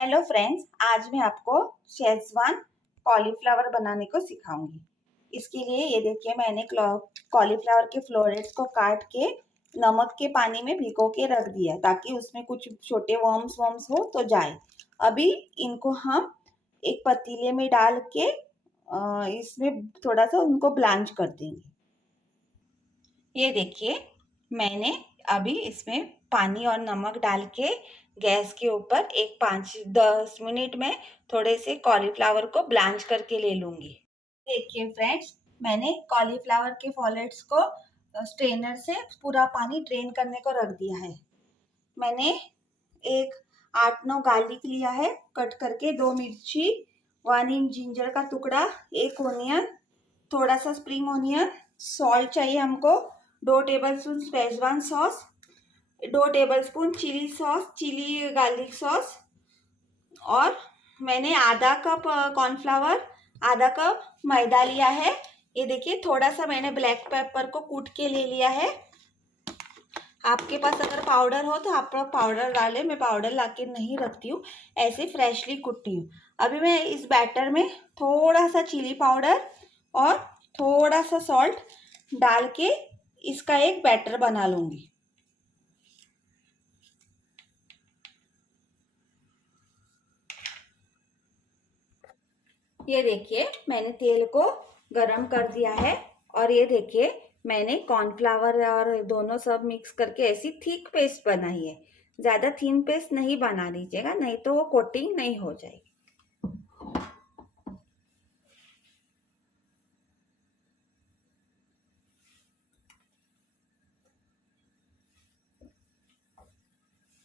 Hello friends, आज मैं आपको शेज़वान कॉलीफ्लावर बनाने को सिखाऊंगी। इसके लिए ये देखिए, मैंने कॉलीफ्लावर के फ्लोरेट्स को काट के नमक के पानी में भिगो के रख दिया है ताकि उसमें कुछ छोटे वर्म्स वर्म्स हो तो जाए। अभी इनको हम एक पतीले में डाल के इसमें थोड़ा सा उनको ब्लांच कर देंगे। ये देखिए, मैंने अभी इसमें पानी और नमक डाल के गैस के ऊपर एक 5-10 मिनट में थोड़े से कॉलीफ्लावर को ब्लांच करके ले लूंगी। देखिए फ्रेंड्स, मैंने कॉलीफ्लावर के फॉलेट्स को स्ट्रेनर से पूरा पानी ड्रेन करने को रख दिया है। मैंने एक 8-9 गार्लिक लिया है कट करके, 2 मिर्ची, 1 इंच जिंजर का टुकड़ा, एक ओनियन, थोड़ा सा स्प्रिंग ओनियन, सॉल्ट चाहिए हमको, 2 tablespoon schezwan sauce, 2 tablespoon chilli sauce, chilli garlic sauce, और मैंने आधा कप कॉर्नफ्लावर, आधा कप मैदा लिया है। ये देखिए, थोड़ा सा मैंने ब्लैक पेपर को कूट के ले लिया है। आपके पास अगर पाउडर हो तो आप पाउडर डालें, मैं पाउडर लाके नहीं रखती हूँ, ऐसे फ्रेशली कुटती हूँ। अभी मैं इस बैटर में थोड़ा सा चिली पाउडर और थोड़ा सा सॉल्ट डाल के इसका एक बैटर बना लूंगी। ये देखिए, मैंने तेल को गरम कर दिया है और ये देखिए, मैंने कॉर्नफ्लावर और दोनों सब मिक्स करके ऐसी थिक पेस्ट बनाई है। ज़्यादा थिन पेस्ट नहीं बना लीजिएगा, नहीं तो वो कोटिंग नहीं हो जाएगी।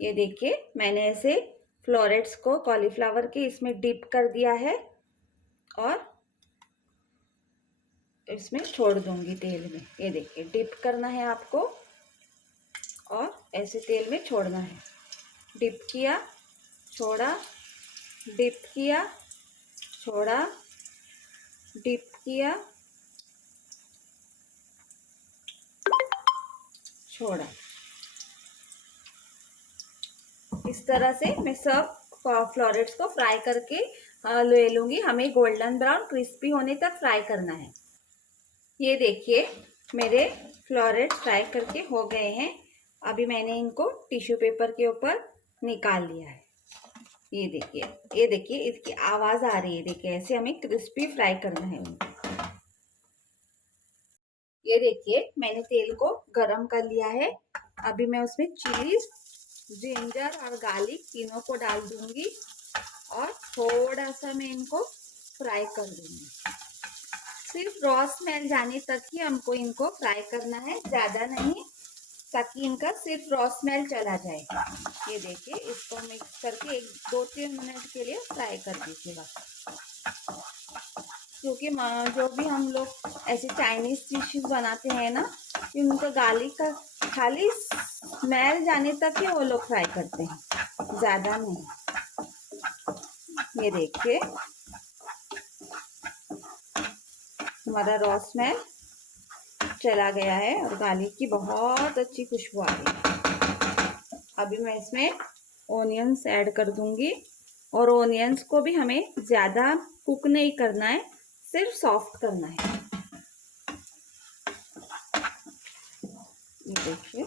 ये देखिए, मैंने ऐसे फ्लोरेट्स को कॉलीफ्लावर के इसमें डिप कर दिया है और इसमें छोड़ दूंगी तेल में। ये देखिए, डिप करना है आपको और ऐसे तेल में छोड़ना है। डिप किया, छोड़ा, डिप किया, छोड़ा, डिप किया, छोड़ा। इस तरह से मैं सब फ्लोरेट्स को फ्राई करके ले लूंगी। हमें गोल्डन ब्राउन क्रिस्पी होने तक फ्राई करना है। ये देखिए, मेरे फ्लोरेट्स फ्राई करके हो गए हैं। अभी मैंने इनको टिश्यू पेपर के ऊपर निकाल लिया है। ये देखिए, ये देखिए, इसकी आवाज आ रही है। देखिए, ऐसे हमें क्रिस्पी फ्राई करना है उनको। ये देखिए, मैंने तेल को गरम कर लिया है। अभी मैं उसमें चिलीज, जिंजर और गार्लिक तीनों को डाल दूंगी और थोड़ा सा मैं इनको फ्राई कर दूंगी। सिर्फ रॉ स्मेल जाने तक ही हमको इनको फ्राई करना है, ज्यादा नहीं, ताकि इनका सिर्फ रॉ स्मेल चला जाए। ये देखिए, इसको मिक्स करके 1-2-3 मिनट के लिए फ्राई कर दीजिएगा। क्योंकि जो भी हम लोग ऐसे चाइनीज डिशेस बनाते हैं ना, उनका गार्लिक का खाली स्मेल जाने तक ही वो लोग फ्राई करते हैं, ज़्यादा नहीं। ये देखिए, हमारा रॉ स्मेल चला गया है और गार्लिक की बहुत अच्छी खुशबू आ रही है। अभी मैं इसमें ओनियंस ऐड कर दूंगी और ओनियंस को भी हमें ज़्यादा कुक नहीं करना है, सिर्फ सॉफ्ट करना है। ये देखिए,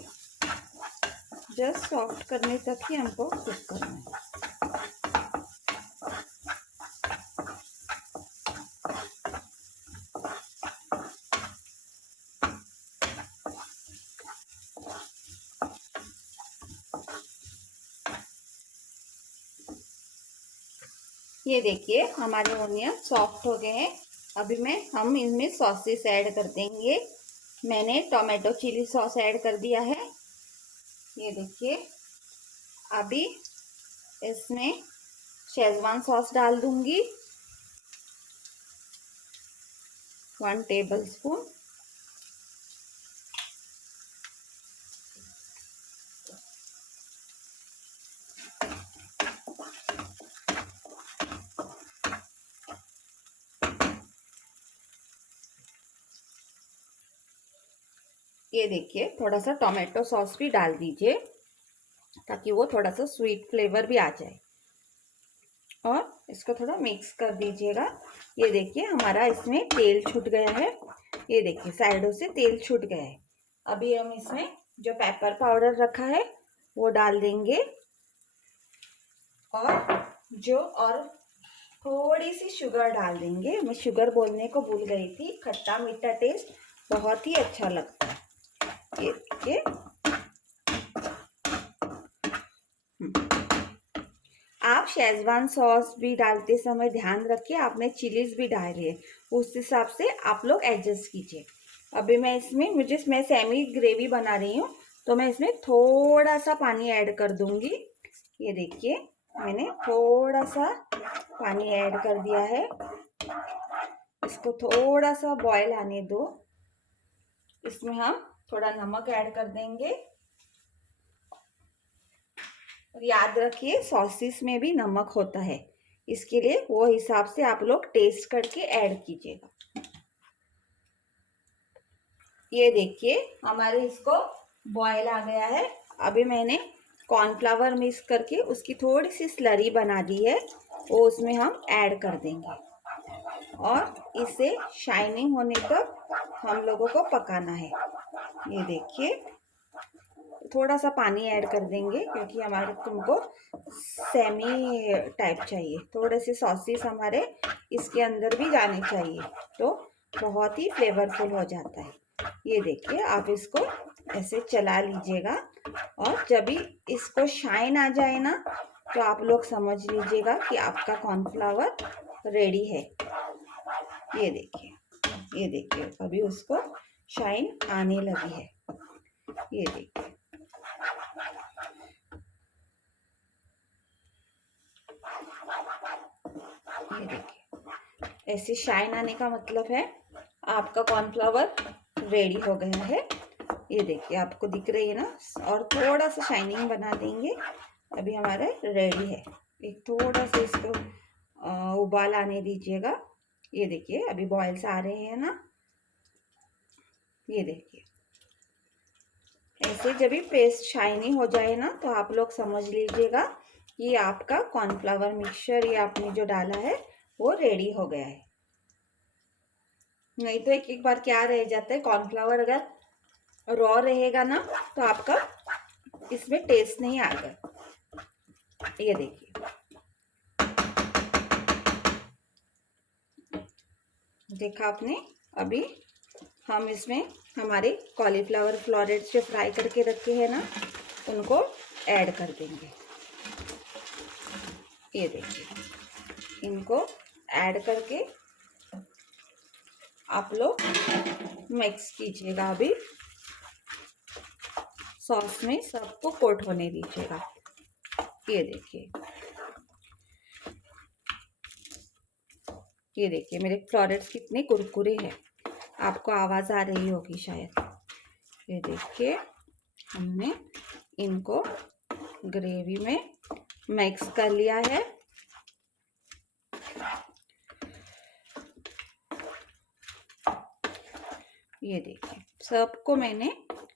जस्ट सॉफ्ट करने तक ही हमको कुक करना है। ये देखिए, हमारे ओनियन सॉफ्ट हो गए हैं। अभी हम इनमें सॉसेस ऐड कर देंगे। मैंने टोमेटो चिली सॉस ऐड कर दिया है। ये देखिए, अभी इसमें शेजवान सॉस डाल दूंगी, 1 टेबलस्पून। ये देखिए, थोड़ा सा टोमेटो सॉस भी डाल दीजिए ताकि वो थोड़ा सा स्वीट फ्लेवर भी आ जाए। और इसको थोड़ा मिक्स कर दीजिएगा। ये देखिए हमारा इसमें तेल छूट गया है। ये देखिए साइडों से तेल छूट गया है। अभी हम इसमें जो पेपर पाउडर रखा है वो डाल देंगे और थोड़ी सी शुगर डाल देंगे। मैं शुगर बोलने को भूल गई थी। खट्टा मीठा टेस्ट बहुत ही अच्छा लगता है। ये देखिए आप शेजवान सॉस भी डालते समय ध्यान रखिए, आपने चिलीज भी डाली है, उस हिसाब से आप लोग एडजस्ट कीजिए। अभी मैं सेमी ग्रेवी बना रही हूँ, तो मैं इसमें थोड़ा सा पानी ऐड कर दूंगी। ये देखिए मैंने थोड़ा सा पानी ऐड कर दिया है। इसको थोड़ा सा बॉईल आने दो। इसमें हम थोड़ा नमक ऐड कर देंगे। और याद रखिए सॉसेस में भी नमक होता है, इसके लिए वो हिसाब से आप लोग टेस्ट करके ऐड कीजिएगा। ये देखिए हमारे इसको बॉयल आ गया है। अभी मैंने कॉर्नफ्लावर मिक्स करके उसकी थोड़ी सी स्लरी बना दी है, वो उसमें हम ऐड कर देंगे और इसे शाइनिंग होने तक हम लोगों को पकाना है। ये देखिए थोड़ा सा पानी ऐड कर देंगे क्योंकि हमारे तुमको सेमी टाइप चाहिए, थोड़े से सॉसेस हमारे इसके अंदर भी जाने चाहिए, तो बहुत ही फ्लेवरफुल हो जाता है। ये देखिए आप इसको ऐसे चला लीजिएगा और जब भी इसको शाइन आ जाए ना, तो आप लोग समझ लीजिएगा कि आपका कॉर्नफ्लावर रेडी है। ये देखिए अभी उसको शाइन आने लगी है। ये देखिए ये देखिए ऐसे शाइन आने का मतलब है आपका कॉर्नफ्लावर रेडी हो गया है। ये देखिए आपको दिख रही है ना, और थोड़ा सा शाइनिंग बना देंगे। अभी हमारा रेडी है। एक थोड़ा सा इसको उबाल आने दीजिएगा। ये देखिए अभी बॉयल्स आ रहे हैं ना। ये देखिए ऐसे जब भी पेस्ट शाइनी हो जाए ना, तो आप लोग समझ लीजिएगा कि आपका कॉर्नफ्लावर मिक्सचर ये आपने जो डाला है वो रेडी हो गया है। नहीं तो एक एक बार क्या रह जाता है, कॉर्नफ्लावर अगर रॉ रहेगा ना तो आपका इसमें टेस्ट नहीं आएगा। ये देखिए देखा आपने। अभी हम इसमें हमारे कॉलीफ्लावर फ्लोरेट्स जो फ्राई करके रखे हैं ना, उनको ऐड कर देंगे। ये देखिए इनको ऐड करके आप लोग मिक्स कीजिएगा। अभी सॉस में सबको कोट होने दीजिएगा। ये देखिए मेरे फ्लोरेट्स कितने कुरकुरे हैं, आपको आवाज आ रही होगी शायद। ये देखिए हमने इनको ग्रेवी में मिक्स कर लिया है। ये देखिए सबको मैंने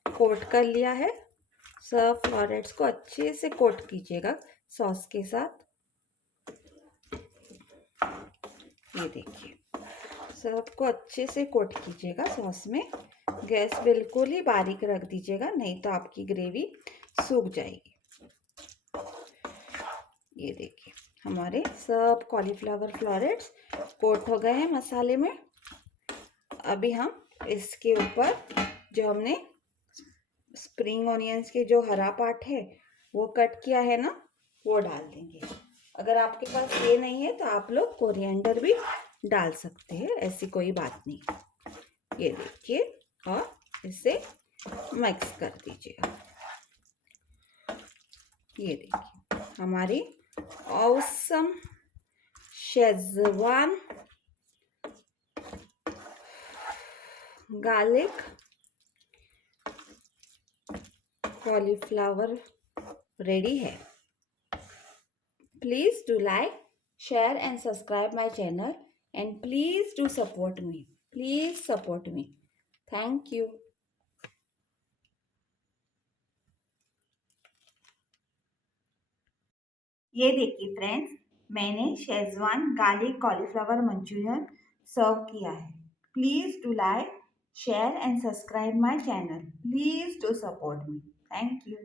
कोट कर लिया है। सब फ्लोरेट्स को अच्छे से कोट कीजिएगा सॉस के साथ। ये देखिए सबको अच्छे से कोट कीजिएगा सॉस में। गैस बिल्कुल ही बारीक रख दीजिएगा, नहीं तो आपकी ग्रेवी सूख जाएगी। ये देखिए हमारे सब कॉलीफ्लावर फ्लोरेट्स कोट हो गए हैं मसाले में। अभी हम इसके ऊपर जो हमने स्प्रिंग ऑनियंस के जो हरा पार्ट है वो कट किया है ना, वो डाल देंगे। अगर आपके पास ये नहीं है तो आप लोग कोरिएंडर भी डाल सकते हैं, ऐसी कोई बात नहीं। ये देखिए और इसे मिक्स कर दीजिएगा। ये देखिए हमारी awesome Schezwan garlic cauliflower ready है। Please do like, share and subscribe my channel, and please do support me. Please support me. Thank you. ये देखिए फ्रेंड्स मैंने शेजवान गार्लिक कॉलीफ्लावर मंचूरियन सर्व किया है। Please do like, share and subscribe my channel. Please do support me. Thank you.